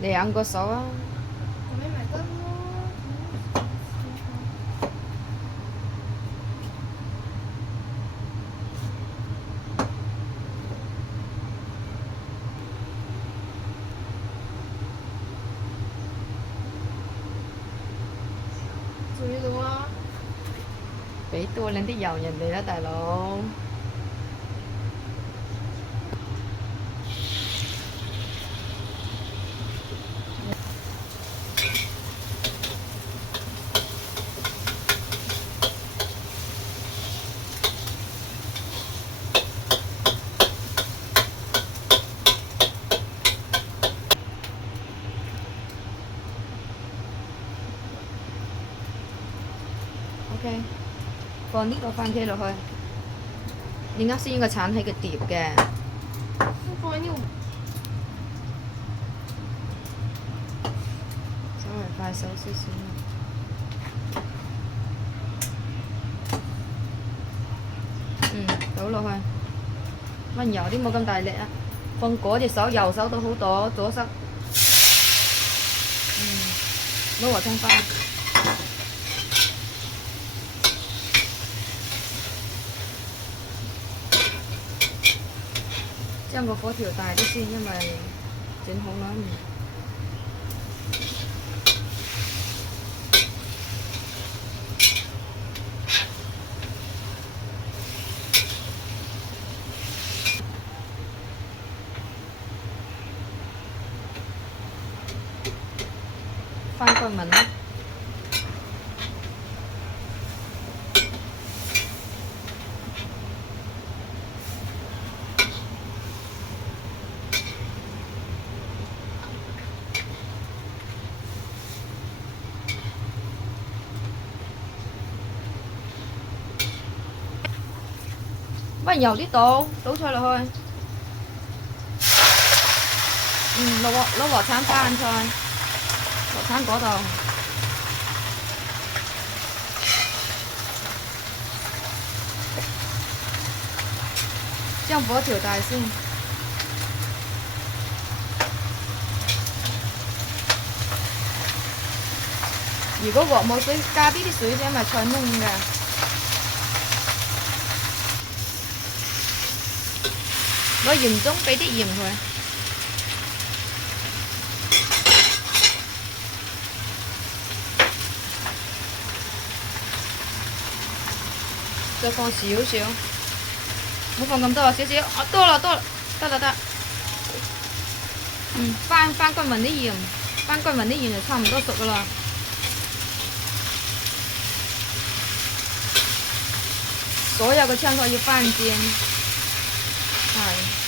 2個熟啊。我没买灯笼。注意咗啊！俾多兩啲油人哋啦，大佬。OK，放呢個番茄落去。你啱先應該鏟起個碟嘅。放喺呢度。稍微快手少少。倒落去。温柔啲，冇咁大力啊！放嗰隻手，右手都好多，左手。攞和葱花。將個火調大啲先，因為整好啦。番桂文啦。温柔啲倒菜落去。攞鑊鏟翻菜，鑊鏟嗰度。將火調大先。如果鑊冇水，加啲水啫，咪菜燶㗎。攞鹽盅俾啲鹽佢。再放少少，唔好放咁多啊，少少。啊，多啦，得啦得。番桂文啲鹽，番桂文啲鹽就差唔多熟噶啦。所有嘅青菜要翻煎，係。